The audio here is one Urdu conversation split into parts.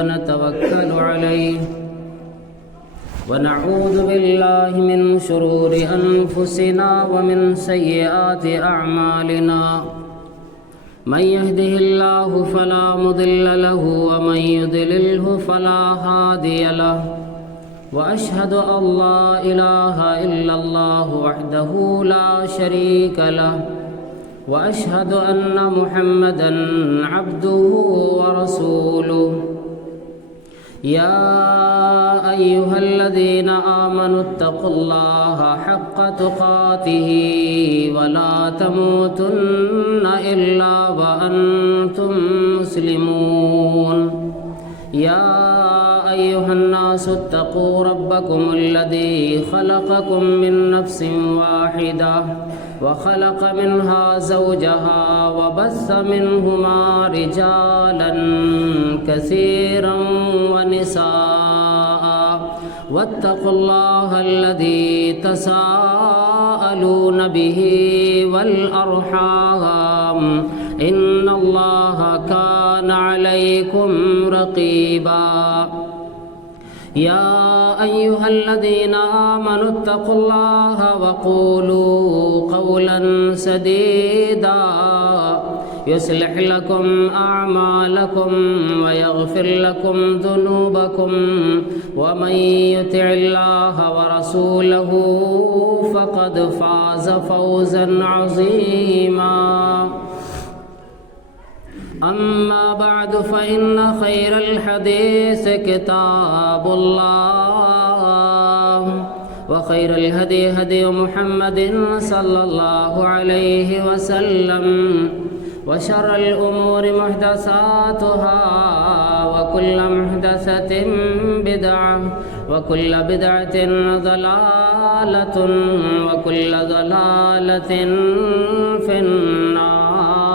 نتوكل عليه ونعوذ بالله من شرور أنفسنا ومن سيئات أعمالنا من يهده الله فلا مضل له ومن يضلله فلا هادي له وأشهد أن لا إله إلا الله وحده لا شريك له وأشهد أن محمدًا عبده ورسوله يا أيها الذين آمنوا اتقوا الله حق تقاته ولا تموتن إلا وأنتم مسلمون يا أيها الناس اتقوا ربكم الذي خلقكم من نفس واحدة وخلق منها زوجها وبث منهما رجالا كثيرا ونساء واتقوا الله الذي تساءلون به والأرحام إن الله كان عليكم رقيبا يا أيها الذين آمنوا اتقوا الله وقولوا قولا سديدا يصلح لكم أعمالكم ويغفر لكم ذنوبكم ومن يطع الله ورسوله فقد فاز فوزا عظيما أما بعد فإن خير الحديث كتاب الله وخير الهدي هدي محمد صلى الله عليه وسلم وشر الأمور محدثاتها وكل محدثة بدعة وكل بدعة ضلالة وكل ضلالة في النار.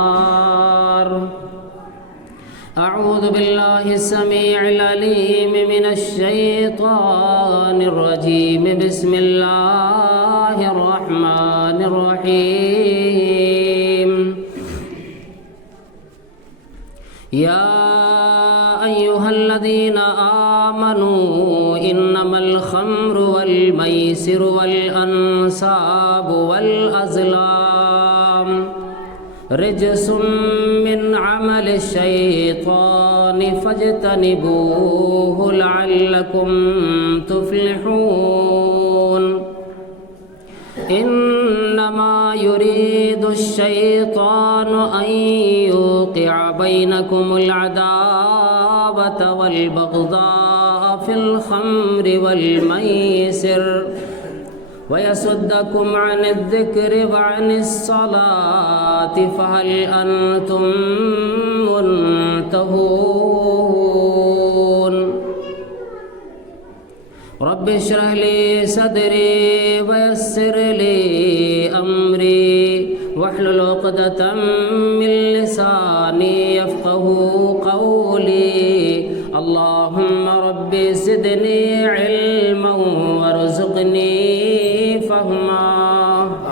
أعوذ بالله السميع العليم من الشيطان الرجيم بسم الله الرحمن الرحيم. يا أيها الذين آمنوا إنما الخمر والميسر والأنصاب والأزلام رجس من عمل الشيطان فاجتنبوه لعلكم تفلحون. إنما يريد الشيطان أن يوقع بينكم العداوة والبغضاء في الخمر والميسر ويصدكم عن الذكر وعن الصلاة فهل أنتم منتهون. رب اشرح لي صدري ويسر لي أمري واحلل عقدة من لساني يفقهوا قولي. اللهم رب زدني علما وارزقني فهما.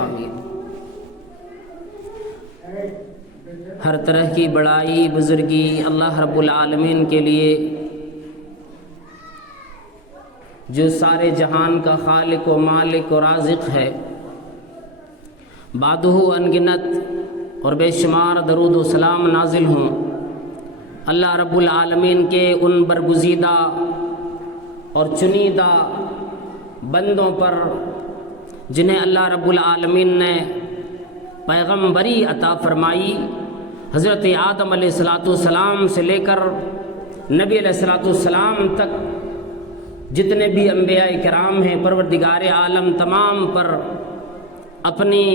آمین. ہر طرح کی بڑائی بزرگی اللہ رب العالمین کے لیے جو سارے جہان کا خالق و مالک و رازق ہے. بادہ انگنت اور بے شمار درود و سلام نازل ہوں اللہ رب العالمین کے ان برگزیدہ اور چنیدہ بندوں پر جنہیں اللہ رب العالمین نے پیغمبری عطا فرمائی. حضرت آدم علیہ السلام سے لے کر نبی علیہ السلام تک جتنے بھی انبیاء کرام ہیں پروردگار عالم تمام پر اپنی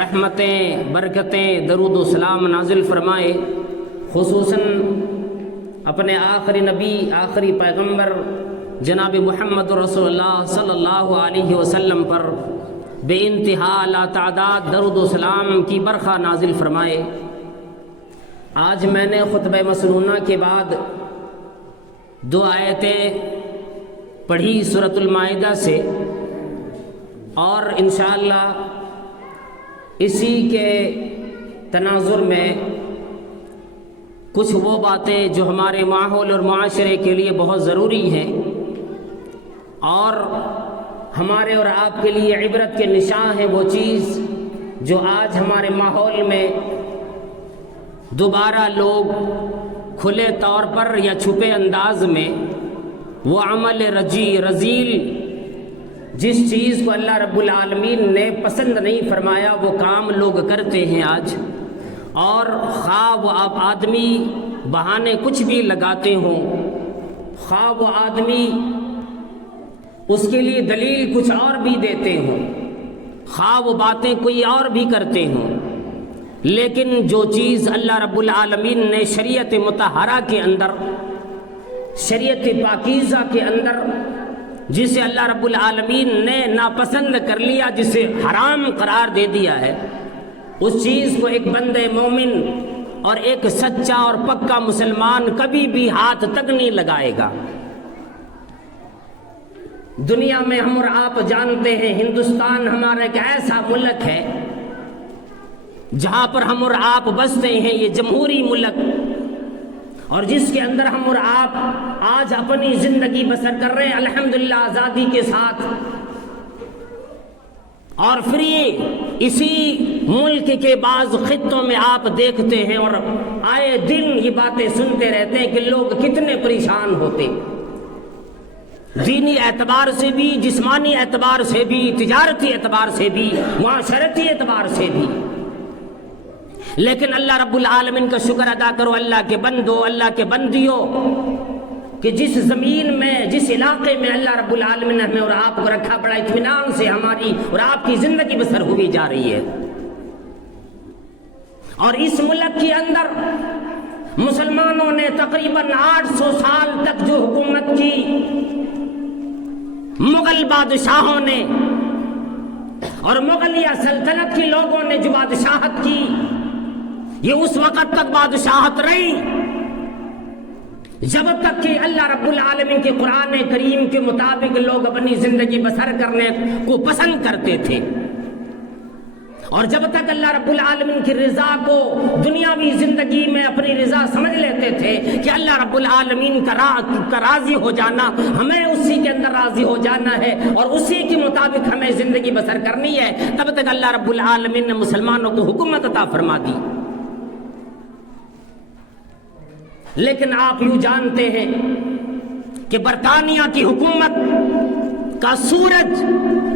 رحمتیں برکتیں درود و سلام نازل فرمائے. خصوصاً اپنے آخری نبی آخری پیغمبر جناب محمد رسول اللہ صلی اللہ علیہ وسلم پر بے انتہا لا تعداد درود و سلام کی برخہ نازل فرمائے. آج میں نے خطبہ مسنونہ کے بعد 2 آیتیں پڑھی سورۃ المائدہ سے اور انشاءاللہ اسی کے تناظر میں کچھ وہ باتیں جو ہمارے ماحول اور معاشرے کے لیے بہت ضروری ہیں اور ہمارے اور آپ کے لیے عبرت کے نشان ہے، وہ چیز جو آج ہمارے ماحول میں دوبارہ لوگ کھلے طور پر یا چھپے انداز میں وہ عمل رذیل، جس چیز کو اللہ رب العالمین نے پسند نہیں فرمایا وہ کام لوگ کرتے ہیں آج، اور خواہ وہ آپ آدمی بہانے کچھ بھی لگاتے ہوں، خواہ وہ آدمی اس کے لیے دلیل کچھ اور بھی دیتے ہوں، خواہ وہ باتیں کوئی اور بھی کرتے ہوں، لیکن جو چیز اللہ رب العالمین نے شریعت مطہرہ کے اندر، شریعت پاکیزہ کے اندر جسے اللہ رب العالمین نے ناپسند کر لیا، جسے حرام قرار دے دیا ہے، اس چیز کو ایک بندے مومن اور ایک سچا اور پکا مسلمان کبھی بھی ہاتھ تک نہیں لگائے گا۔ دنیا میں ہم اور آپ جانتے ہیں ہندوستان ہمارا ایک ایسا ملک ہے جہاں پر ہم اور آپ بستے ہیں، یہ جمہوری ملک، اور جس کے اندر ہم اور آپ آج اپنی زندگی بسر کر رہے ہیں الحمدللہ آزادی کے ساتھ، اور پھر اسی ملک کے بعض خطوں میں آپ دیکھتے ہیں اور آئے دن یہ باتیں سنتے رہتے ہیں کہ لوگ کتنے پریشان ہوتے، دینی اعتبار سے بھی، جسمانی اعتبار سے بھی، تجارتی اعتبار سے بھی، معاشرتی اعتبار سے بھی۔ لیکن اللہ رب العالمین کا شکر ادا کرو، اللہ کے بندو، اللہ کے بندیوں، کہ جس زمین میں، جس علاقے میں اللہ رب العالمین نے ہمیں اور آپ کو رکھا، بڑا اطمینان سے ہماری اور آپ کی زندگی بسر ہوئی جا رہی ہے، اور اس ملک کے اندر مسلمانوں نے تقریباً 800 سال تک جو حکومت کی، مغل بادشاہوں نے اور مغلیہ سلطنت کے لوگوں نے جو بادشاہت کی، یہ اس وقت تک بادشاہت رہی جب تک کہ اللہ رب العالمین کے قرآن کریم کے مطابق لوگ اپنی زندگی بسر کرنے کو پسند کرتے تھے، اور جب تک اللہ رب العالمین کی رضا کو دنیاوی زندگی میں اپنی رضا سمجھ لیتے تھے کہ اللہ رب العالمین کا راضی ہو جانا، ہمیں اسی کے اندر راضی ہو جانا ہے اور اسی کے مطابق ہمیں زندگی بسر کرنی ہے، تب تک اللہ رب العالمین نے مسلمانوں کو حکومت عطا فرما دی۔ لیکن آپ یوں جانتے ہیں کہ برطانیہ کی حکومت کا سورج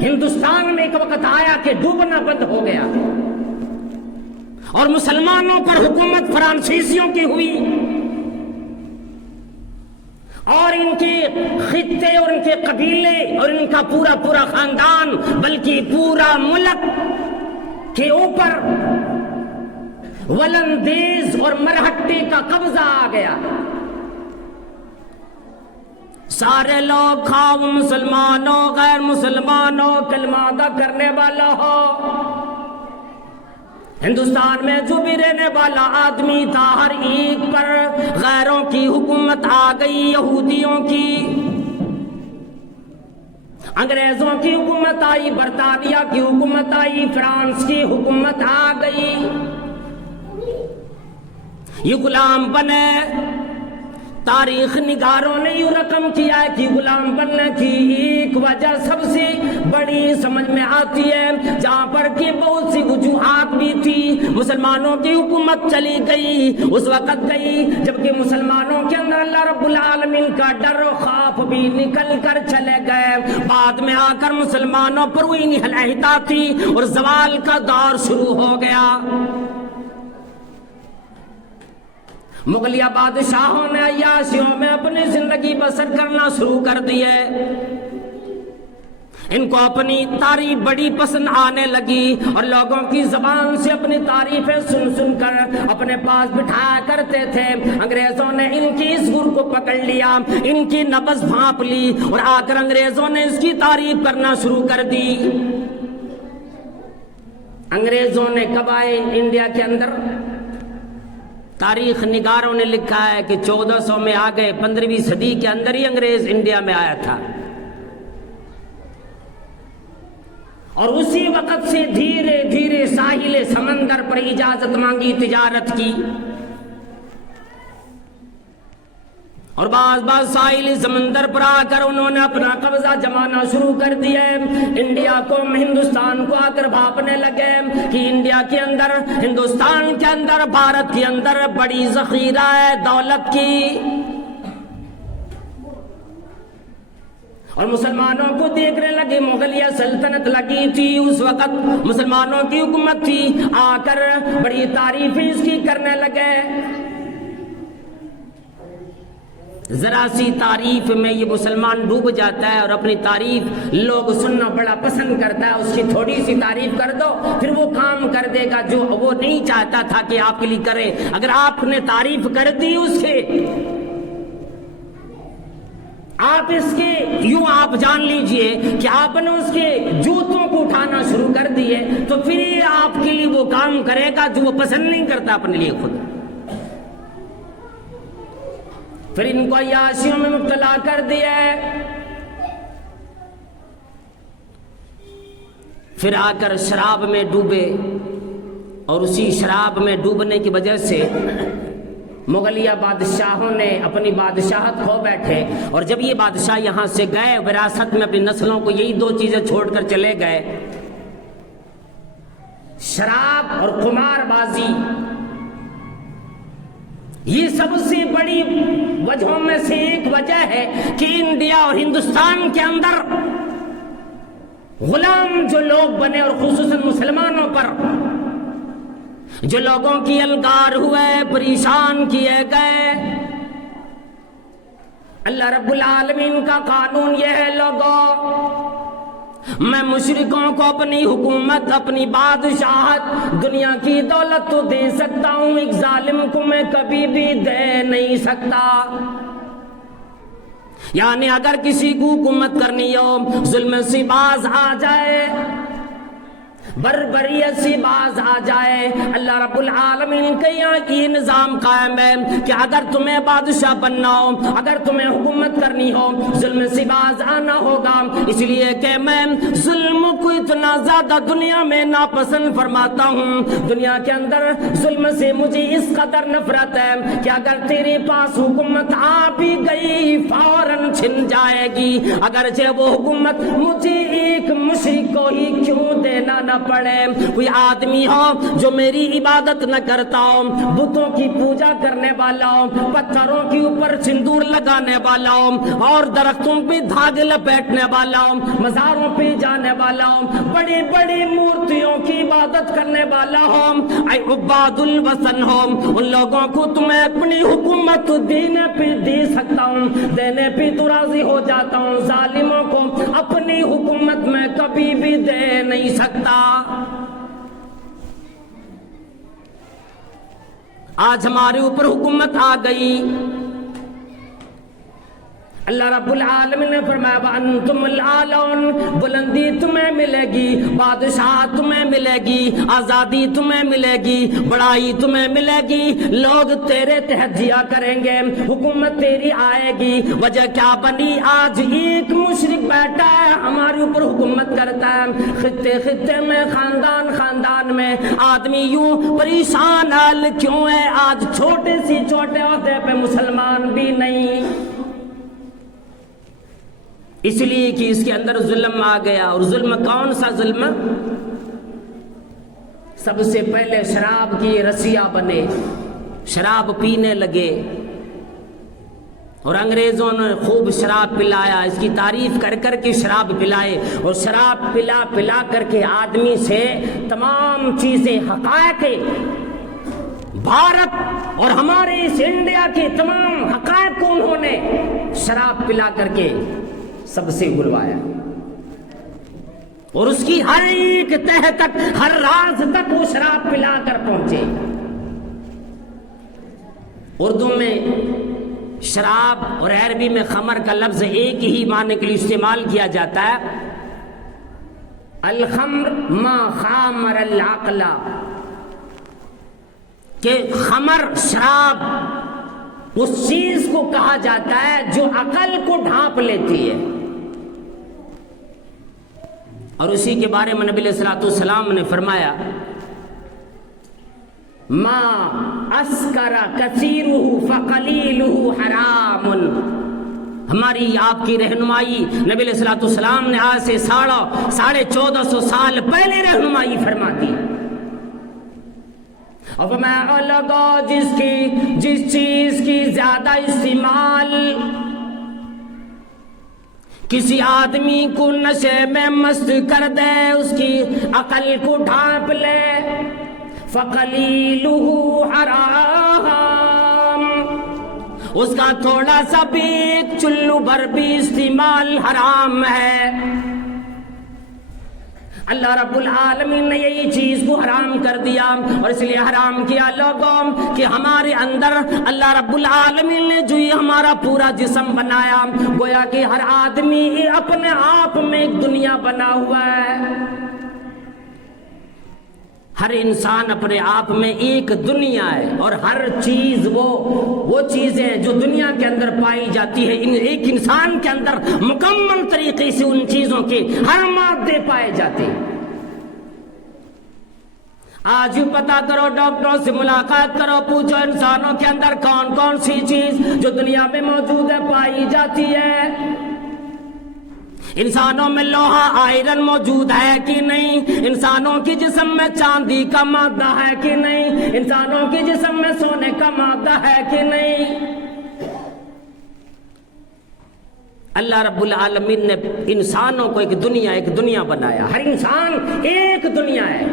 ہندوستان میں ایک وقت آیا کہ ڈوبنا بند ہو گیا، اور مسلمانوں پر حکومت فرانسیسیوں کی ہوئی، اور ان کے خطے اور ان کے قبیلے اور ان کا پورا خاندان، بلکہ پورا ملک کے اوپر ولندیز اور مرہٹے کا قبضہ آ گیا۔ سارے لوگ، خواہ مسلمانوں غیر مسلمانوں، کلمہ ادا کرنے والا ہو، ہندوستان میں جو بھی رہنے والا آدمی تھا، ہر ایک پر غیروں کی حکومت آ گئی، یہودیوں کی، انگریزوں کی حکومت آئی، برطانیہ کی حکومت آئی، فرانس کی حکومت آ گئی، یہ غلام بنے۔ تاریخ نگاروں نے یہ رقم کیا ہے کہ غلام بننے کی ایک وجہ سب سے بڑی سمجھ میں آتی ہے، جہاں پر کہ بہت سی وجوہات بھی تھی، مسلمانوں کی حکومت چلی گئی، اس وقت گئی جبکہ مسلمانوں کے اندر اللہ رب العالمین کا ڈر و خوف بھی نکل کر چلے گئے، بعد میں آ کر مسلمانوں پر وہی نہلتا تھی اور زوال کا دور شروع ہو گیا۔ مغلیہ بادشاہوں نے عیاشیوں میں اپنی زندگی بسر کرنا شروع کر دی ہے، ان کو اپنی تعریف بڑی پسند آنے لگی اور لوگوں کی زبان سے اپنی تعریفیں سن سن کر اپنے پاس بٹھایا کرتے تھے۔ انگریزوں نے ان کی اس گر کو پکڑ لیا، ان کی نبض بھانپ لی اور آ کر انگریزوں نے اس کی تعریف کرنا شروع کر دی۔ انگریزوں نے کب آئے انڈیا کے اندر؟ تاریخ نگاروں نے لکھا ہے کہ 1400 میں آ گئے، 15ویں صدی کے اندر ہی انگریز انڈیا میں آیا تھا، اور اسی وقت سے دھیرے دھیرے ساحل سمندر پر اجازت مانگی، تجارت کی، اور بعض ساحلی سمندر پر آ کر انہوں نے اپنا قبضہ جمانا شروع کر دیا۔ انڈیا کو، ہندوستان کو آ کر بھاپنے لگے کہ انڈیا کے اندر، ہندوستان کے اندر، بھارت کے اندر بڑی ذخیرہ ہے دولت کی۔ اور مسلمانوں کو دیکھنے لگے، مغلیہ سلطنت لگی تھی اس وقت، مسلمانوں کی حکومت تھی، آ کر بڑی تعریفیں اس کی کرنے لگے۔ ذرا سی تعریف میں یہ مسلمان ڈوب جاتا ہے اور اپنی تعریف لوگ سننا بڑا پسند کرتا ہے۔ اس کی تھوڑی سی تعریف کر دو، پھر وہ کام کر دے گا جو وہ نہیں چاہتا تھا کہ آپ کے لیے کرے۔ اگر آپ نے تعریف کر دی اس کے، آپ اس کے یوں آپ جان لیجئے کہ آپ نے اس کے جوتوں کو اٹھانا شروع کر دیے، تو پھر آپ کے لیے وہ کام کرے گا جو وہ پسند نہیں کرتا اپنے لیے خود۔ پھر ان کو عیاشیوں میں مبتلا کر دیا ہے۔ پھر آ کر شراب میں ڈوبے، اور اسی شراب میں ڈوبنے کی وجہ سے مغلیہ بادشاہوں نے اپنی بادشاہت کھو بیٹھے۔ اور جب یہ بادشاہ یہاں سے گئے، وراثت میں اپنی نسلوں کو یہی دو چیزیں چھوڑ کر چلے گئے، شراب اور قمار بازی۔ یہ سب سے بڑی وجہوں میں سے ایک وجہ ہے کہ انڈیا اور ہندوستان کے اندر غلام جو لوگ بنے، اور خصوصاً مسلمانوں پر جو لوگوں کی الگار ہوئے، پریشان کیے گئے۔ اللہ رب العالمین کا قانون یہ ہے، لوگوں، میں مشرکوں کو اپنی حکومت، اپنی بادشاہت، دنیا کی دولت تو دے سکتا ہوں، ایک ظالم کو میں کبھی بھی دے نہیں سکتا۔ یعنی اگر کسی کو حکومت کرنی ہو، ظلم سے باز آ جائے، بربریت سے باز آ جائے، اللہ رب العالمین کا یہاں یہ نظام قائم ہے کہ اگر تمہیں بادشاہ بننا ہو، اگر تمہیں حکومت کرنی ہو، ظلم سے باز آنا ہوگا۔ اس لیے کہ میں ظلم کو اتنا زیادہ دنیا میں ناپسند فرماتا ہوں، دنیا کے اندر ظلم سے مجھے اس قدر نفرت ہے کہ اگر تیرے پاس حکومت آ بھی گئی فوراً چھن جائے گی، اگرچہ وہ حکومت مجھے ایک مشرک کو ہی کیوں دینا نہ پڑے۔ کوئی آدمی ہو جو میری عبادت نہ کرتا ہو، بتوں کی پوجا کرنے والا ہو، پتھروں کے اوپر سندور لگانے والا ہو، اور درختوں پہ دھاگے لپیٹنے والا ہو، مزاروں پہ جانے والا ہو، بڑی بڑی مورتیوں کی عبادت کرنے والا ہو، اے عباد الوطن ہو، ان لوگوں کو تمہیں اپنی حکومت دینے پہ دے سکتا ہوں، دینے پہ تو راضی ہو جاتا ہوں، ظالموں کو اپنی حکومت میں کبھی بھی دے نہیں سکتا۔ آج ہمارے اوپر حکومت آ گئی، اللہ رب العالمین نے فرمایا وَأَنْتُمُ الْأَعْلَوْنَ، بلندی تمہیں ملے گی، بادشاہ تمہیں ملے گی، آزادی تمہیں ملے گی، بڑائی تمہیں ملے گی، لوگ تیرے تحت جیا کریں گے، حکومت تیری آئے گی۔ وجہ کیا بنی؟ آج ایک مشرک بیٹھا ہے ہمارے اوپر حکومت کرتا ہے، خطے خطے میں، خاندان خاندان میں آدمی یوں پریشان حال کیوں ہے؟ آج چھوٹے سی چھوٹے عہدے پہ مسلمان بھی نہیں، اس لیے کہ اس کے اندر ظلم آ گیا۔ اور ظلم کون سا ظلم؟ سب سے پہلے شراب کی رسیا بنے، شراب پینے لگے، اور انگریزوں نے خوب شراب پلایا، اس کی تعریف کر کر کے شراب پلائے، اور شراب پلا پلا کر کے آدمی سے تمام چیزیں، حقائق بھارت اور ہمارے اس انڈیا کے تمام حقائق کو انہوں نے شراب پلا کر کے سب سے گلوایا، اور اس کی ہر ایک تہ تک، ہر راز تک وہ شراب پلا کر پہنچے۔ اردو میں شراب اور عربی میں خمر کا لفظ ایک ہی معنی کے لیے استعمال کیا جاتا ہے، الخمر ما خامر العقل، کہ خمر، شراب اس چیز کو کہا جاتا ہے جو عقل کو ڈھانپ لیتی ہے۔ اور اسی کے بارے میں نبی علیہ الصلوۃ والسلام نے فرمایا ما اسکر کثیرہ فقلیلہ حرام. ہماری آپ کی رہنمائی نبی علیہ الصلوۃ والسلام نے آج سے 1450 سال پہلے رہنمائی فرما دی. اور میں لگا جس چیز کی زیادہ استعمال کسی آدمی کو نشے میں مست کر دے، اس کی عقل کو ڈھانپ لے، فقلیلہ حرام، اس کا تھوڑا سا بھی ایک چلو بھر بھی استعمال حرام ہے. اللہ رب العالمین نے یہی چیز کو حرام کر دیا، اور اس لیے حرام کیا لوگوں کہ ہمارے اندر اللہ رب العالمین نے جو یہ ہمارا پورا جسم بنایا، گویا کہ ہر آدمی اپنے آپ میں ایک دنیا بنا ہوا ہے. ہر انسان اپنے آپ میں ایک دنیا ہے، اور ہر چیز وہ چیزیں جو دنیا کے اندر پائی جاتی ہے، ایک انسان کے اندر مکمل طریقے سے ان چیزوں کے ہر مادے پائے جاتے ہیں. آج ہی پتا کرو، ڈاکٹروں سے ملاقات کرو، پوچھو انسانوں کے اندر کون کون سی چیز جو دنیا میں موجود ہے پائی جاتی ہے. انسانوں میں لوہا آئرن موجود ہے کہ نہیں؟ انسانوں کی جسم میں چاندی کا مادہ ہے کہ نہیں؟ انسانوں کی جسم میں سونے کا مادہ ہے کہ نہیں؟ اللہ رب العالمین نے انسانوں کو ایک دنیا بنایا. ہر انسان ایک دنیا ہے،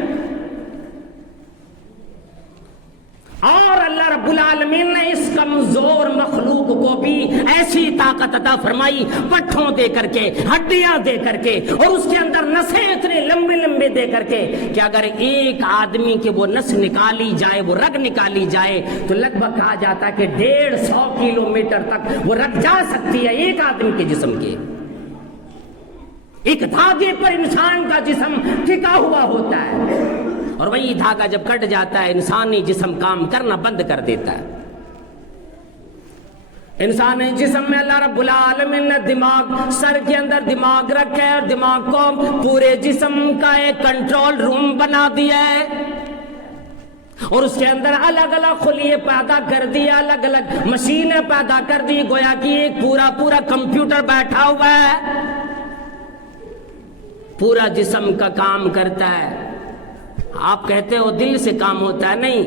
اور اللہ رب العالمین نے اس کمزور مخلوق کو بھی ایسی طاقت عطا فرمائی، پٹھوں دے کر کے، ہڈیاں دے کر کے، اور اس کے اندر نسیں اتنے لمبے لمبے دے کر کے کہ اگر ایک آدمی کی وہ نس نکالی جائے، وہ رگ نکالی جائے، تو لگ بھگ کہا جاتا ہے کہ 150 کلومیٹر تک وہ رگ جا سکتی ہے ایک آدمی کے جسم کے. ایک دھاگے پر انسان کا جسم ٹکا ہوا ہوتا ہے، اور وہی دھاگا جب کٹ جاتا ہے انسانی جسم کام کرنا بند کر دیتا ہے. انسانی جسم میں اللہ رب العالمین نے دماغ، سر کے اندر دماغ رکھا ہے، اور دماغ کو پورے جسم کا ایک کنٹرول روم بنا دیا ہے، اور اس کے اندر الگ الگ خلیے پیدا کر دیے، الگ الگ مشینیں پیدا کر دی، گویا کہ ایک پورا کمپیوٹر بیٹھا ہوا ہے، پورا جسم کا کام کرتا ہے. آپ کہتے ہو دل سے کام ہوتا ہے، نہیں،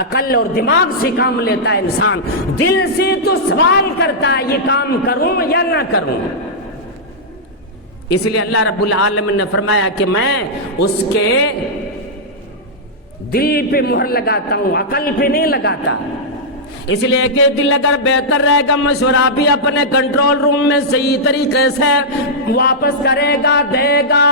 عقل اور دماغ سے کام لیتا ہے انسان. دل سے تو سوال کرتا ہے یہ کام کروں یا نہ کروں. اس لیے اللہ رب العالمین نے فرمایا کہ میں اس کے دل پہ مہر لگاتا ہوں، عقل پہ نہیں لگاتا. اس لیے کہ دل اگر بہتر رہے گا، مشورہ بھی اپنے کنٹرول روم میں صحیح طریقے سے واپس کرے گا، دے گا.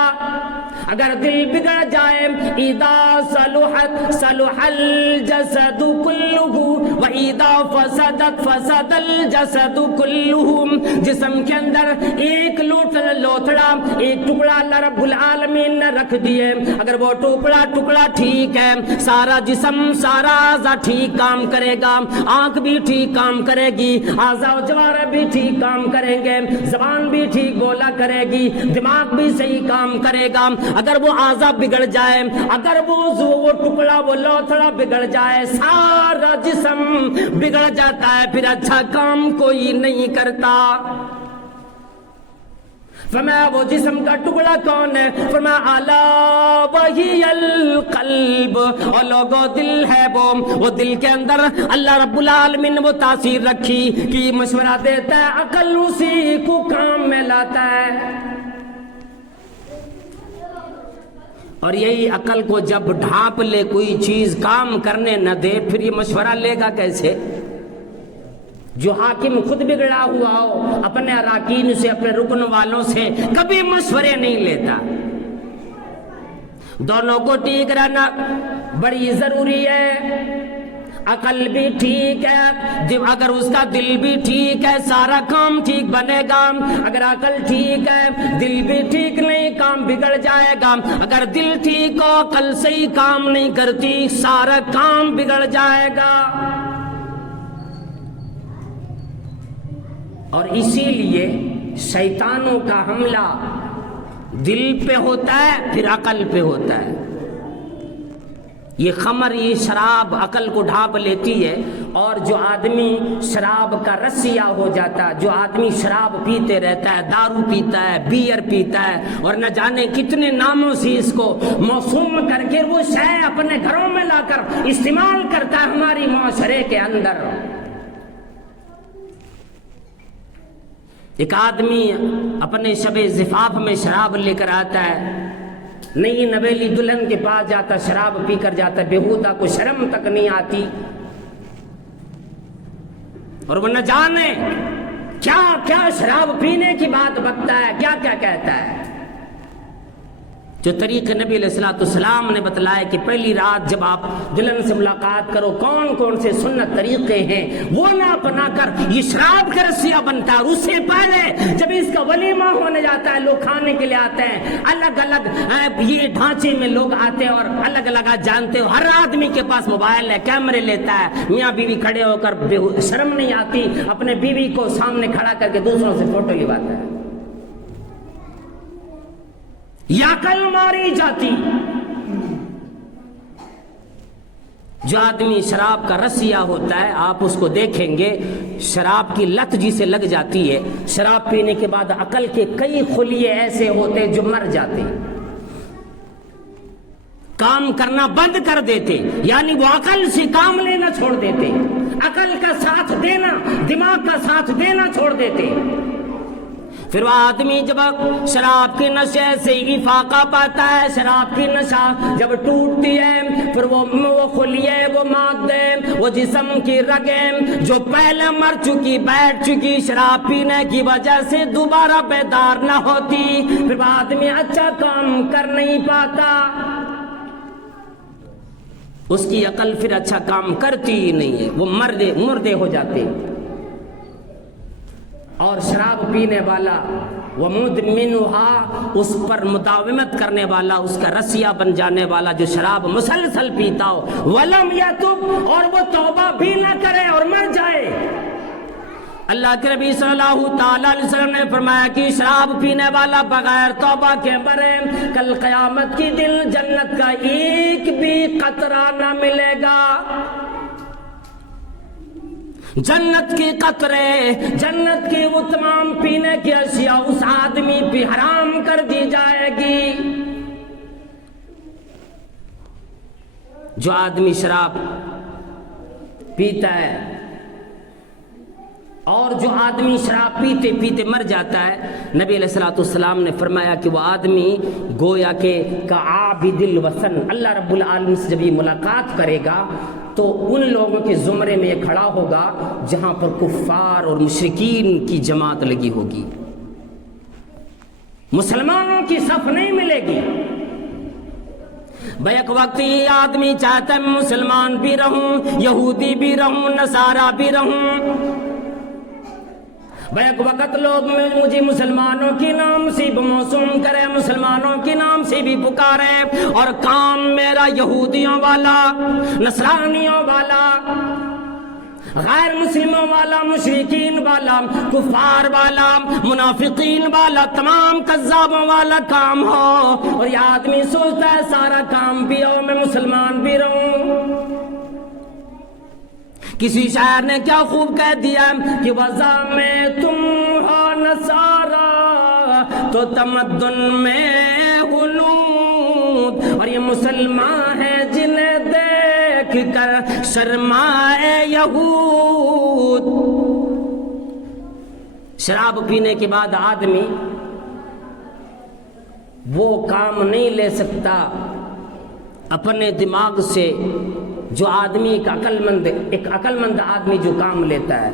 اگر دل بگڑ جائے، اذا صلحت صلح الجسد كله واذا فسدت فسد الجسد كله. جسم کے اندر ایک لوتھڑا، ایک ٹکڑا اللہ رب العالمین نے رکھ دیے، اگر وہ ٹکڑا ٹھیک ہے، سارا جسم، سارا اعضاء ٹھیک کام کرے گا. آنکھ بھی ٹھیک کام کرے گی، اعضاء و جوارح بھی ٹھیک کام کریں گے، زبان بھی ٹھیک بولا کرے گی، دماغ بھی صحیح کام کرے گا. اگر وہ اعضاء بگڑ جائے، اگر وہ ٹکڑا، وہ لوتھڑا بگڑ جائے، سارا جسم بگڑ جاتا ہے، پھر اچھا کام کوئی نہیں کرتا. فرمایا وہ جسم کا ٹکڑا کون ہے؟ فرمایا الا وہی القلب، اور لوگوں دل ہے وہ دل کے اندر اللہ رب العالمین نے وہ تاثیر رکھی کہ مشورہ دیتا ہے، عقل اسی کو کام میں لاتا ہے. اور یہی عقل کو جب ڈھانپ لے، کوئی چیز کام کرنے نہ دے، پھر یہ مشورہ لے گا کیسے؟ جو حاکم خود بگڑا ہوا ہو، اپنے اراکین سے، اپنے رکن والوں سے کبھی مشورے نہیں لیتا. دونوں کو ٹھیک رہنا بڑی ضروری ہے. عقل بھی ٹھیک ہے، اگر اس کا دل بھی ٹھیک ہے، سارا کام ٹھیک بنے گا. اگر عقل ٹھیک ہے، دل بھی ٹھیک نہیں، کام بگڑ جائے گا. اگر دل ٹھیک ہو، عقل صحیح کام نہیں کرتی، سارا کام بگڑ جائے گا. اور اسی لیے شیطانوں کا حملہ دل پہ ہوتا ہے، پھر عقل پہ ہوتا ہے. یہ خمر، یہ شراب عقل کو ڈھانپ لیتی ہے، اور جو آدمی شراب کا رسیا ہو جاتا ہے، جو آدمی شراب پیتے رہتا ہے، دارو پیتا ہے، بیئر پیتا ہے، اور نہ جانے کتنے ناموں سے اس کو موسوم کر کے وہ شے اپنے گھروں میں لا کر استعمال کرتا ہے ہماری معاشرے کے اندر۔ ایک آدمی اپنے شب زفاف میں شراب لے کر آتا ہے، نئی نویلی دلہن کے پاس جاتا، شراب پی کر جاتا، بیہودہ کو شرم تک نہیں آتی، اور وہ نہ جانے کیا کیا شراب پینے کی بات بکتا ہے، کیا کیا کہتا ہے۔ جو طریقے نبی علیہ السلام نے بتلایا کہ پہلی رات جب آپ دلہن سے ملاقات کرو، کون کون سے سنت طریقے ہیں وہ نہ اپنا کر یہ شراب کا رسیہ بنتا ہے۔ اور اس سے پہلے جب اس کا ولیمہ ہونے جاتا ہے، لوگ کھانے کے لیے آتے ہیں، الگ الگ یہ ڈھانچے میں لوگ آتے ہیں اور الگ الگ جانتے ہو، ہر آدمی کے پاس موبائل ہے، کیمرے لیتا ہے، میاں بیوی کھڑے ہو کر شرم نہیں آتی، اپنے بیوی کو سامنے کھڑا کر کے دوسروں سے فوٹو لواتا ہے، یا عقل ماری جاتی۔ جو آدمی شراب کا رسیہ ہوتا ہے، آپ اس کو دیکھیں گے، شراب کی لت جسے لگ جاتی ہے، شراب پینے کے بعد عقل کے کئی خلیے ایسے ہوتے جو مر جاتے، کام کرنا بند کر دیتے، یعنی وہ عقل سے کام لینا چھوڑ دیتے، عقل کا ساتھ دینا، دماغ کا ساتھ دینا چھوڑ دیتے۔ پھر وہ آدمی جب شراب کے نشے سے افاقہ پاتا ہے، شراب کی نشہ جب ٹوٹتی ہے، پھر وہ خلیے، وہ مادے، وہ جسم کی رگیں جو پہلے مر چکی، بیٹھ چکی، شراب پینے کی وجہ سے دوبارہ بیدار نہ ہوتی، پھر وہ آدمی اچھا کام کر نہیں پاتا، اس کی عقل پھر اچھا کام کرتی ہی نہیں ہے، وہ مردے ہو جاتے۔ اور شراب پینے والا وہ مدمنھا، اس پر مداومت کرنے والا، اس کا رسیہ بن جانے والا جو شراب مسلسل پیتا ہو، ولم یتب، اور وہ توبہ بھی نہ کرے اور مر جائے۔ اللہ کے نبی صلی اللہ تعالی علیہ وسلم نے فرمایا کہ شراب پینے والا بغیر توبہ کے مرے، کل قیامت کی دن جنت کا ایک بھی قطرہ نہ ملے گا۔ جنت کے قطرے، جنت کی وہ تمام پینے کی اشیاء اس آدمی پہ حرام کر دی جائے گی۔ جو آدمی شراب پیتا ہے، اور جو آدمی شراب پیتے پیتے مر جاتا ہے، نبی علیہ السلام نے فرمایا کہ وہ آدمی گویا کہ کعابد الوثن، اللہ رب العالمین سے جب یہ ملاقات کرے گا تو ان لوگوں کے زمرے میں یہ کھڑا ہوگا جہاں پر کفار اور مشرکین کی جماعت لگی ہوگی، مسلمانوں کی صف نہیں ملے گی۔ بیک وقت یہ آدمی چاہتا ہے میں مسلمان بھی رہوں، یہودی بھی رہوں، نصارہ بھی رہوں، بیک وقت لوگ مجھے مسلمانوں کی نام سے بھی موسوم کرے، مسلمانوں کی نام سے بھی پکارے، اور کام میرا یہودیوں والا، نصرانیوں والا، غیر مسلموں والا، مشرکین والا، کفار والا، منافقین والا، تمام کذابوں والا کام ہو۔ اور یہ آدمی سوچتا ہے سارا کام بھی ہو، میں مسلمان بھی رہوں۔ کسی شاعر نے کیا خوب کہہ دیا کہ وضع میں تم ہو نصارہ تو تمدن میں غنود، اور یہ مسلمان ہے جنہیں دیکھ کر شرمائے یہود۔ شراب پینے کے بعد آدمی وہ کام نہیں لے سکتا اپنے دماغ سے جو آدمی ایک عقل مند آدمی جو کام لیتا ہے،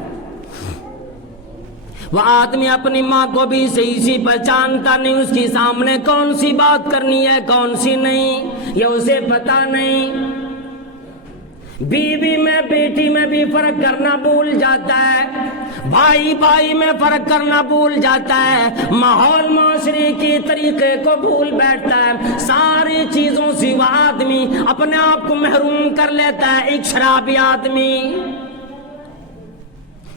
وہ آدمی اپنی ماں کو بھی صحیح سی پہچانتا نہیں، اس کے سامنے کون سی بات کرنی ہے کون سی نہیں یہ اسے پتا نہیں، بیوی میں بیٹی میں بھی فرق کرنا بھول جاتا ہے، بھائی بھائی میں فرق کرنا بھول جاتا ہے، ماحول معاشرے کے طریقے کو بھول بیٹھتا ہے، ساری چیزوں سے وہ آدمی اپنے آپ کو محروم کر لیتا ہے۔ ایک شرابی آدمی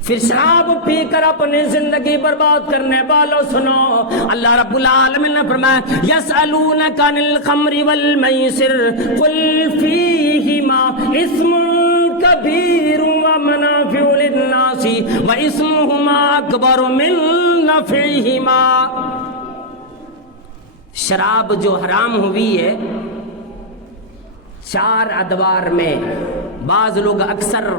پھر شراب پی کر اپنی زندگی برباد کرنے والوں سنو، اللہ رب العالمین نے فرمایا یسألونک عن الخمر والمیسر قل فیہما اسم کبیر ومنافع للناس واسمہما اکبر من نفعہما۔ شراب جو حرام ہوئی ہے 4 ادوار میں، بعض لوگ اکثر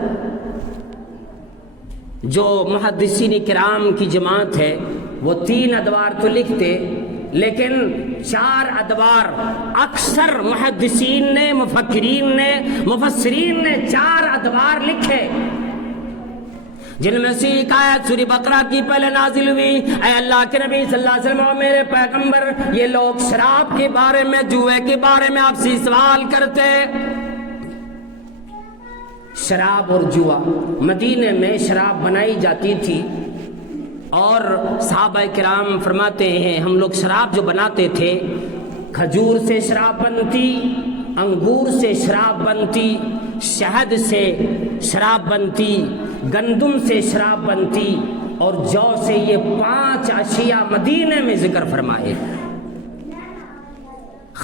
جو محدثین کرام کی جماعت ہے وہ 3 ادوار تو لکھتے، لیکن 4 ادوار اکثر محدثین نے، مفکرین نے، مفسرین نے 4 ادوار لکھے، جن میں سے ایک آیت سورہ بقرہ کی پہلے نازل ہوئی، اے اللہ کے نبی صلی اللہ علیہ وسلم اور میرے پیغمبر، یہ لوگ شراب کے بارے میں، جوئے کے بارے میں آپ سے سوال کرتے۔ شراب اور جوا، مدینے میں شراب بنائی جاتی تھی، اور صحابہ کرام فرماتے ہیں ہم لوگ شراب جو بناتے تھے، کھجور سے شراب بنتی، انگور سے شراب بنتی، شہد سے شراب بنتی، گندم سے شراب بنتی، اور جو سے، یہ 5 اشیاء مدینے میں ذکر فرمائے۔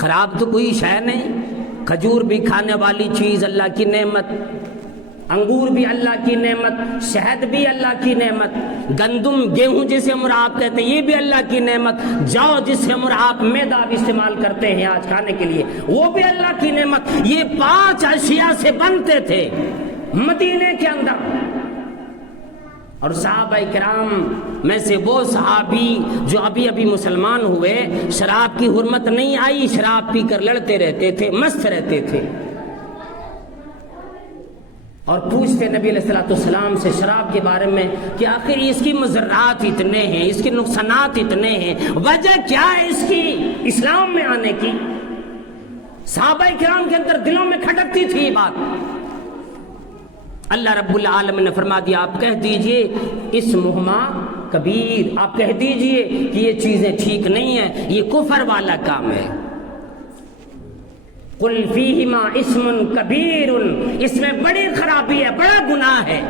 خراب تو کوئی شے نہیں، کھجور بھی کھانے والی چیز، اللہ کی نعمت، انگور بھی اللہ کی نعمت، شہد بھی اللہ کی نعمت، گندم گیہوں جسے ہم آپ کہتے ہیں یہ بھی اللہ کی نعمت، جو جسے ہم آپ میدا بھی استعمال کرتے ہیں آج کھانے کے لیے وہ بھی اللہ کی نعمت۔ یہ 5 اشیاء سے بنتے تھے مدینے کے اندر۔ اور صحابہ کرام میں سے وہ صحابی جو ابھی مسلمان ہوئے، شراب کی حرمت نہیں آئی، شراب پی کر لڑتے رہتے تھے، مست رہتے تھے، اور پوچھتے نبی علیہ السلام سے شراب کے بارے میں کہ آخر اس کی مضرات اتنے ہیں، اس کے نقصانات اتنے ہیں، وجہ کیا ہے اس کی اسلام میں آنے کی؟ صحابہ کرام کے اندر دلوں میں کھٹکتی تھی یہ بات۔ اللہ رب العالمین نے فرما دیا آپ کہہ دیجئے اسمہما کبیر، آپ کہہ دیجئے کہ یہ چیزیں ٹھیک نہیں ہیں، یہ کفر والا کام ہے۔ قل فیہما اسم کبیر، اس میں بڑی خرابی ہے، بڑا گناہ ہے،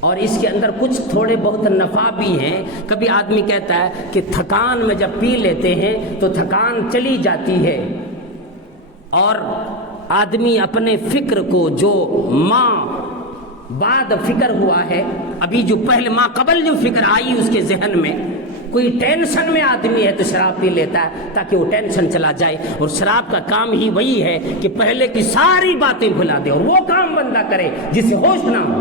اور اس کے اندر کچھ تھوڑے بہت نفع بھی ہیں۔ کبھی آدمی کہتا ہے کہ تھکان میں جب پی لیتے ہیں تو تھکان چلی جاتی ہے، اور آدمی اپنے فکر کو، جو ماں بعد فکر ہوا ہے، ابھی جو پہلے ماں قبل جو فکر آئی اس کے ذہن میں، کوئی ٹینشن میں آدمی ہے تو شراب پی لیتا ہے تاکہ وہ ٹینشن چلا جائے، اور شراب کا کام ہی وہی ہے کہ پہلے کی ساری باتیں بھلا دے اور وہ کام بندہ کرے جسے ہوش نہ ہو۔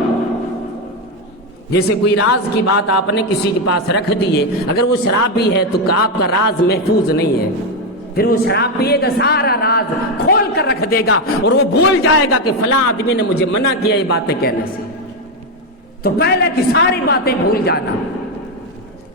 جیسے کوئی راز کی بات آپ نے کسی کے پاس رکھ دیے، اگر وہ شراب بھی ہے تو آپ کا راز محفوظ نہیں ہے، پھر وہ شراب پیے گا سارا راز کھول کر رکھ دے گا، اور وہ بھول جائے گا کہ فلاں آدمی نے مجھے منع کیا یہ باتیں کہنے سے، تو پہلے کی ساری باتیں بھول جانا۔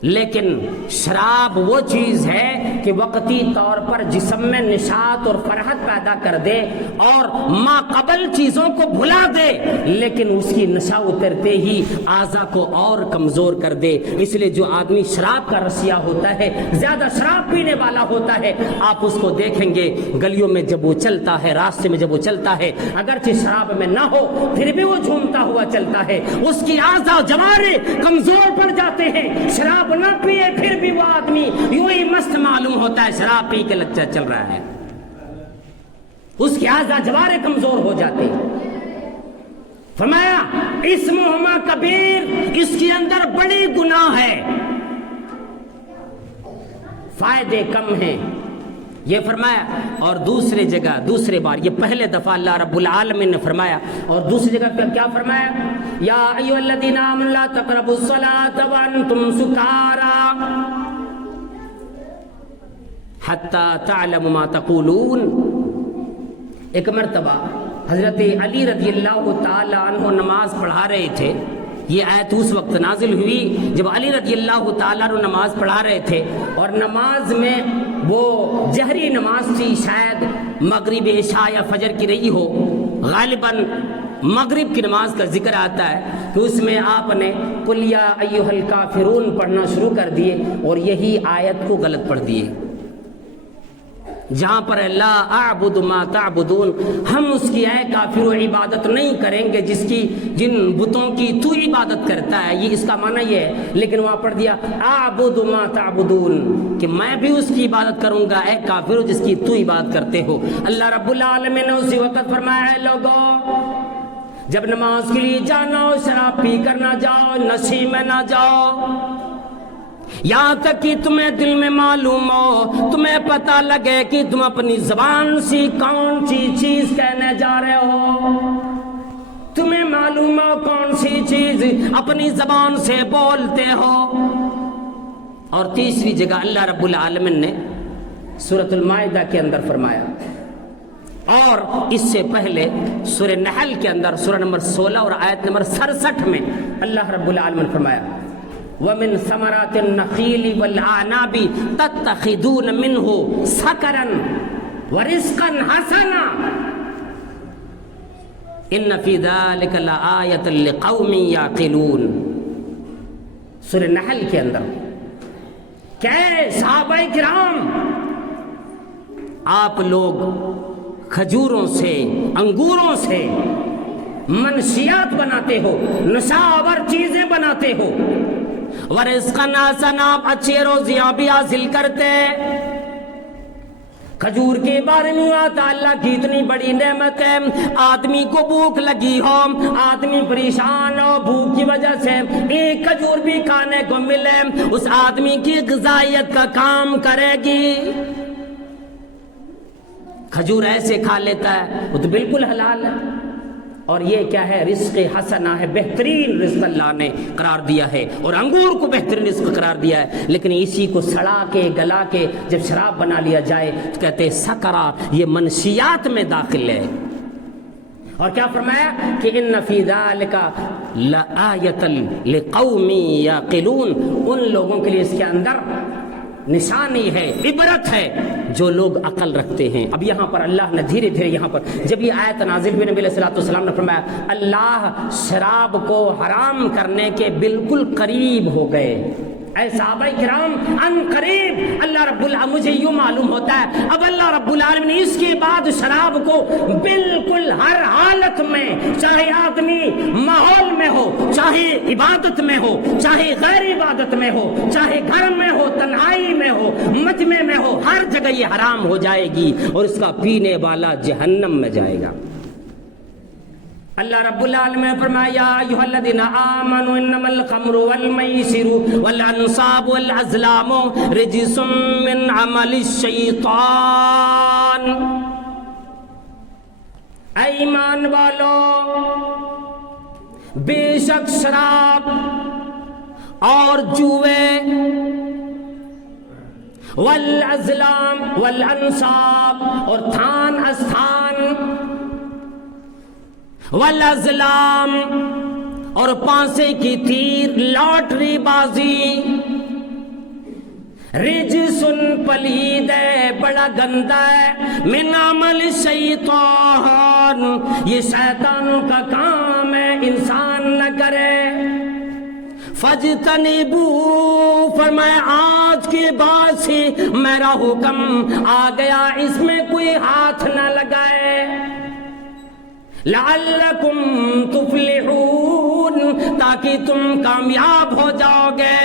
لیکن شراب وہ چیز ہے کہ وقتی طور پر جسم میں نشاط اور فرحت پیدا کر دے اور ما قبل چیزوں کو بھلا دے، لیکن اس کی نشہ اترتے ہی اعضاء کو اور کمزور کر دے۔ اس لیے جو آدمی شراب کا رسیا ہوتا ہے، زیادہ شراب پینے والا ہوتا ہے، آپ اس کو دیکھیں گے گلیوں میں جب وہ چلتا ہے، راستے میں جب وہ چلتا ہے، اگرچہ شراب میں نہ ہو پھر بھی وہ جھومتا ہوا چلتا ہے، اس کی اعضاء جوارے کمزور پڑ جاتے ہیں۔ شراب نہ پیے پھر بھی وہ آدمی یوں ہی مست معلوم ہوتا ہے، شراب پی کے لچا چل رہا ہے، اس کے اعضاء جوارے کمزور ہو جاتے۔ فرمایا اسمہما کبیر، اس کے اندر بڑی گناہ ہے، فائدے کم ہیں، یہ فرمایا۔ اور دوسری جگہ، دوسرے بار، یہ پہلے دفعہ اللہ رب العالمین نے فرمایا، اور دوسری جگہ پہ کیا فرمایا؟ یا ایھا الذین آمنوا لا تقربوا الصلاۃ وانتم سکارى حتی تعلموا ما تقولون۔ ایک مرتبہ حضرت علی رضی اللہ تعالی عنہ نماز پڑھا رہے تھے، یہ آیت اس وقت نازل ہوئی جب علی رضی اللہ تعالیٰ عنہ نماز پڑھا رہے تھے، اور نماز میں وہ جہری نماز تھی، شاید مغرب عشاء یا فجر کی رہی ہو، غالباً مغرب کی نماز کا ذکر آتا ہے کہ اس میں آپ نے قل یا ایھا الکافرون پڑھنا شروع کر دیے، اور یہی آیت کو غلط پڑھ دیے۔ جہاں پر لا اعبد ما تعبدون، ہم اس کی اے کافرو عبادت نہیں کریں گے جن بتوں کی تو عبادت کرتا ہے، یہ اس کا معنی یہ ہے، لیکن وہاں پڑھ دیا اعبد ما تعبدون کہ میں بھی اس کی عبادت کروں گا اے کافرو جس کی تو عبادت کرتے ہو۔ اللہ رب العالمین نے اسی وقت فرمایا ہے لوگو جب نماز کے لیے جانا ہو شراب پی کر نہ جاؤ، نشے میں نہ جاؤ، یہاں تک کہ تمہیں دل میں معلوم ہو، تمہیں پتہ لگے کہ تم اپنی زبان سے کون سی چیز کہنے جا رہے ہو، تمہیں معلوم ہو کون سی چیز اپنی زبان سے بولتے ہو۔ اور تیسری جگہ اللہ رب العالمین نے سورۃ المائدہ کے اندر فرمایا، اور اس سے پہلے سورہ نحل کے اندر سورہ نمبر 16 اور آیت نمبر 67 میں اللہ رب العالمین فرمایا وَمِن ثَمَرَاتِ النَّخِيلِ وَالْأَعْنَابِ تَتَّخِذُونَ مِنْهُ سَكَرًا وَرِزْقًا حَسَنًا إِنَّ فِي ذَلِكَ لَآيَةً لِقَوْمٍ يَعْقِلُونَ۔ سورہ نحل کے اندر کہ صحابہ کرام آپ لوگ کھجوروں سے انگوروں سے منشیات بناتے ہو، نشہ آور چیزیں بناتے ہو، ورزقاً حسنا، اچھے روزیاں بھی حاصل کرتے۔ کھجور کے بارے میں آتا اللہ کی اتنی بڑی نعمت ہے، آدمی کو بھوک لگی ہو، آدمی پریشان ہو، بھوک کی وجہ سے ایک کھجور بھی کھانے کو ملے اس آدمی کی غذائیت کا کام کرے گی۔ کھجور ایسے کھا لیتا ہے وہ تو بالکل حلال ہے، اور یہ کیا ہے رزق حسنہ ہے، بہترین رزق اللہ نے قرار دیا ہے، اور انگور کو بہترین رزق قرار دیا ہے، لیکن اسی کو سڑا کے گلا کے جب شراب بنا لیا جائے تو کہتے ہیں سکرا، یہ منشیات میں داخل ہے۔ اور کیا فرمایا کہ ان فی ذالک لآیۃ لقوم یعقلون، ان لوگوں کے لیے اس کے اندر نشانی ہے، عبرت ہے جو لوگ عقل رکھتے ہیں۔ اب یہاں پر اللہ نے دھیرے دھیرے یہاں پر جب یہ آیت نازل ہوئی، نبی علیہ الصلوۃ والسلام نے فرمایا اللہ شراب کو حرام کرنے کے بالکل قریب ہو گئے۔ اے صحابہ کرام ان قریب اللہ رب العالمین، مجھے یوں معلوم ہوتا ہے اب اللہ رب العالمین نے اس کے بعد شراب کو بالکل ہر حالت میں، چاہے آدمی ماحول میں ہو، چاہے عبادت میں ہو، چاہے غیر عبادت میں ہو، چاہے گھر میں ہو، تنہائی میں ہو، مجمع میں ہو، ہر جگہ یہ حرام ہو جائے گی اور اس کا پینے والا جہنم میں جائے گا۔ اللہ رب العالمین نے فرمایا یا ایھا الذین آمنوا انما الخمر والمیسر والانصاب والازلام رجس من عمل الشیطان، اے ایمان والو بے شک شراب اور جوے، والازلام والانصاب اور تھان استھان، والازلام اور پانسے کی تیر، لاٹری بازی، رجسن پلید ہے، بڑا گندا ہے، من عمل شیطان، یہ شیطانوں کا کام ہے، انسان نہ کرے۔ فَاجْتَنِبُوا، فرمایا آج کے بعد سے میرا حکم آ گیا، اس میں کوئی ہاتھ نہ لگائے، لعلکم تفلحون، تاکہ تم کامیاب ہو جاؤ گے۔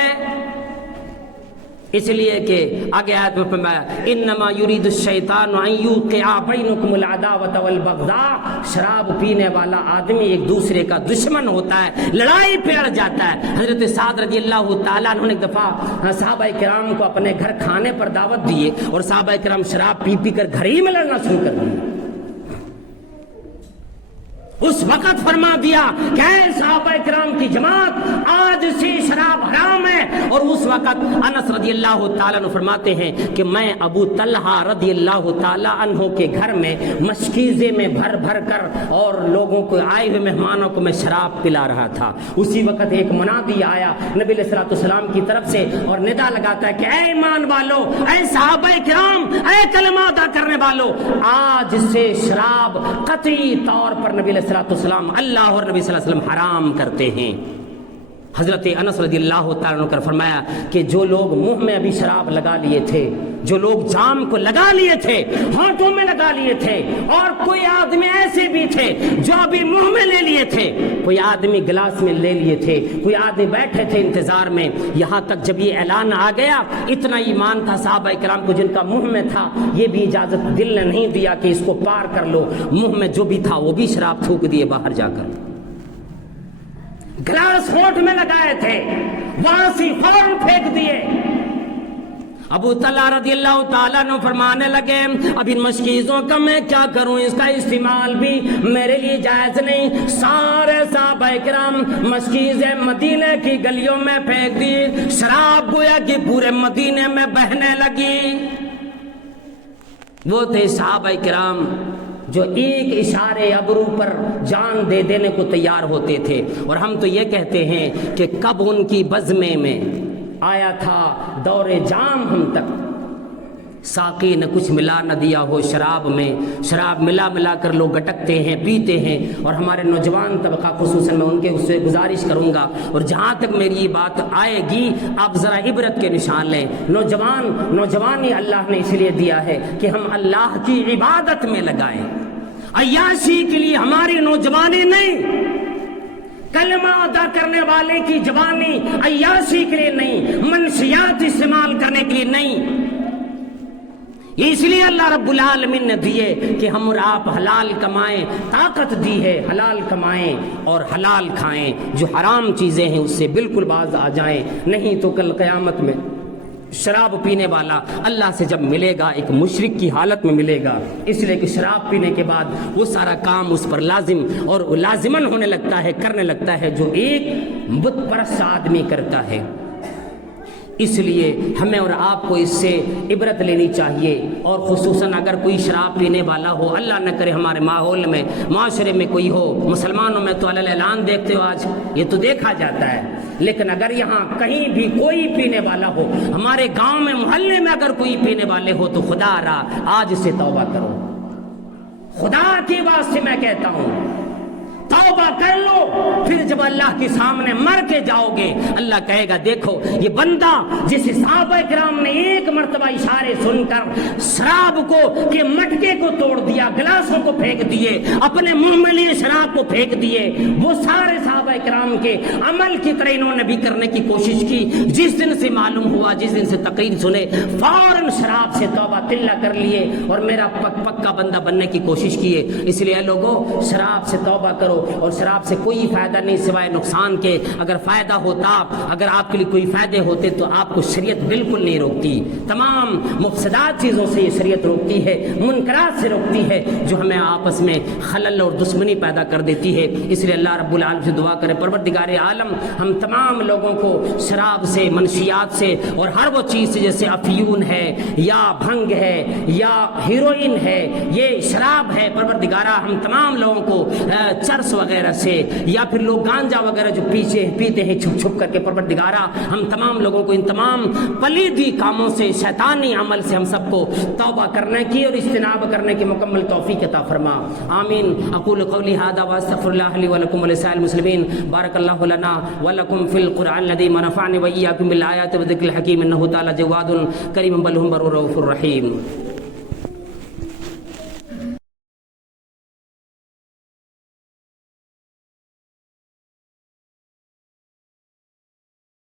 اس لیے کہ آگے آیت میں فرمایا انما یرید الشیطان ان یوقع بینکم العداوۃ والبغضاء، شراب پینے والا آدمی ایک دوسرے کا دشمن ہوتا ہے، لڑائی پہ اڑ جاتا ہے۔ حضرت سعد رضی اللہ تعالیٰ عنہ نے ایک دفعہ صحابہ کرام کو اپنے گھر کھانے پر دعوت دیے اور صحابہ کرام شراب پی پی کر گھر ہی میں لڑنا شروع کر دیا۔ اس وقت فرما دیا کہ اے صحابہ کرام کی جماعت آج سے شراب حرام ہے، اور اس وقت انس رضی اللہ تعالیٰ عنہ فرماتے ہیں کہ میں ابو طلحہ رضی اللہ تعالیٰ عنہ کے گھر میں مشکیزے میں بھر بھر کر اور لوگوں کو، آئے ہوئے مہمانوں کو میں شراب پلا رہا تھا۔ اسی وقت ایک منادی آیا نبی علیہ الصلوۃ والسلام کی طرف سے اور ندا لگاتا ہے کہ اے ایمان والو، اے صحابہ کرام، اے کلمہ ادا کرنے والو، آج سے شراب قطعی طور پر نبی علیہ السلام اللہ اور نبی صلی اللہ علیہ وسلم حرام کرتے ہیں۔ حضرت انس رضی اللہ تعالیٰ عنہ نے فرمایا کہ جو لوگ منہ میں ابھی شراب لگا لیے تھے، جو لوگ جام کو لگا لیے تھے، ہونٹوں میں لگا لیے تھے، اور کوئی آدمی ایسے بھی تھے جو ابھی منہ میں لے لیے تھے، کوئی آدمی گلاس میں لے لیے تھے، کوئی آدمی بیٹھے تھے انتظار میں، یہاں تک جب یہ اعلان آ گیا، اتنا ایمان تھا صحابہ کرام کو جن کا منہ میں تھا، یہ بھی اجازت دل نے نہیں دیا کہ اس کو پار کر لو، منہ میں جو بھی تھا وہ بھی شراب تھوک دیے باہر جا کر، گلاس ہونٹ میں لگائے تھے، وہاں سے فوراً پھینک دیے۔ ابو طلحہ رضی اللہ تعالیٰ عنہ فرمانے لگے اب ان مشکیزوں کا میں کیا کروں، اس کا استعمال بھی میرے لیے جائز نہیں۔ سارے صحابہ کرام مشکیز مدینے کی گلیوں میں پھینک دی، شراب گویا کہ پورے مدینے میں بہنے لگی۔ وہ تھے صحابہ کرام جو ایک اشارے ابرو پر جان دے دینے کو تیار ہوتے تھے، اور ہم تو یہ کہتے ہیں کہ کب ان کی بزمے میں آیا تھا دور جام ہم تک، ساقی نے کچھ ملا نہ دیا ہو شراب میں، شراب ملا ملا کر لوگ گٹکتے ہیں، پیتے ہیں، اور ہمارے نوجوان طبقہ خصوصاً میں ان کے اس سے گزارش کروں گا، اور جہاں تک میری یہ بات آئے گی آپ ذرا عبرت کے نشان لیں۔ نوجوانی اللہ نے اس لیے دیا ہے کہ ہم اللہ کی عبادت میں لگائیں، عیاشی کے لیے ہماری نوجوانی نہیں، کلمہ ادا کرنے والے کی جوانی عیاشی کے لیے نہیں، منشیات استعمال کرنے کے لیے نہیں۔ اس لیے اللہ رب العالمین نے دیے کہ ہم اور آپ حلال کمائیں، طاقت دی ہے حلال کمائیں اور حلال کھائیں، جو حرام چیزیں ہیں اس سے بالکل باز آ جائیں، نہیں تو کل قیامت میں شراب پینے والا اللہ سے جب ملے گا ایک مشرک کی حالت میں ملے گا، اس لیے کہ شراب پینے کے بعد وہ سارا کام اس پر لازم اور لازمن ہونے لگتا ہے، کرنے لگتا ہے جو ایک بت پرست آدمی کرتا ہے۔ اس لیے ہمیں اور آپ کو اس سے عبرت لینی چاہیے، اور خصوصاً اگر کوئی شراب پینے والا ہو، اللہ نہ کرے ہمارے ماحول میں معاشرے میں کوئی ہو، مسلمانوں میں تو اعلان دیکھتے ہو آج یہ تو دیکھا جاتا ہے، لیکن اگر یہاں کہیں بھی کوئی پینے والا ہو، ہمارے گاؤں میں محلے میں اگر کوئی پینے والے ہو تو خدا را آج سے توبہ کرو، خدا کی واسطے میں کہتا ہوں توبہ کر لو، پھر جب اللہ کے سامنے مر کے جاؤ گے اللہ کہے گا دیکھو یہ بندہ جس صحابہ کرام نے ایک مرتبہ اشارے سن کر شراب کو کے مٹکے کو توڑ دیا، گلاسوں کو پھینک دیے، اپنے منہ میں لیے شراب کو پھینک دیے، وہ سارے صحابہ کرام کے عمل کی طرح انہوں نے بھی کرنے کی کوشش کی۔ جس دن سے معلوم ہوا، جس دن سے تقریر سنے، فوراً شراب سے توبہ تلہ کر لیے اور میرا پکا بندہ بننے کی کوشش کیے۔ اس لیے لوگوں شراب سے توبہ کرو، اور شراب سے کوئی فائدہ نہیں سوائے نقصان کے، اگر فائدہ ہوتا، اگر آپ کے لیے کوئی فائدے ہوتے تو آپ کو شریعت بالکل نہیں روکتی، تمام مفسدات چیزوں سے یہ شریعت روکتی ہے، منکرات سے روکتی ہے جو ہمیں آپس میں خلل اور دشمنی پیدا کر دیتی ہے۔ اس لیے اللہ رب العالمین سے دعا کرے پروردگار عالم ہم تمام لوگوں کو شراب سے، منشیات سے اور ہر وہ چیز سے جیسے افیون ہے یا بھنگ ہے یا ہیروئن ہے، یہ شراب ہے، پروردگارہ ہم تمام لوگوں کو چرس وغیرہ سے یا پھر لوگ گانجا وغیرہ جو پیتے ہیں چھپ چھپ کر کے، پروردگارہ ہم تمام لوگوں کو ان تمام پلیدی کاموں سے، شیطانی عمل سے ہم سب کو توبہ کرنے کی اور اجتناب کرنے کی مکمل توفیق عطا فرما، آمین۔ اقول قولی ھذا واستغفر اللہ لی ولکم ولسائر المسلمین، بارک اللہ لنا ولکم فی القرآن العظیم ونفعنی وإیاکم بالآیات والذکر الحکیم، انہ تعالی جواد کریم بل ہم بر رؤوف الرحیم۔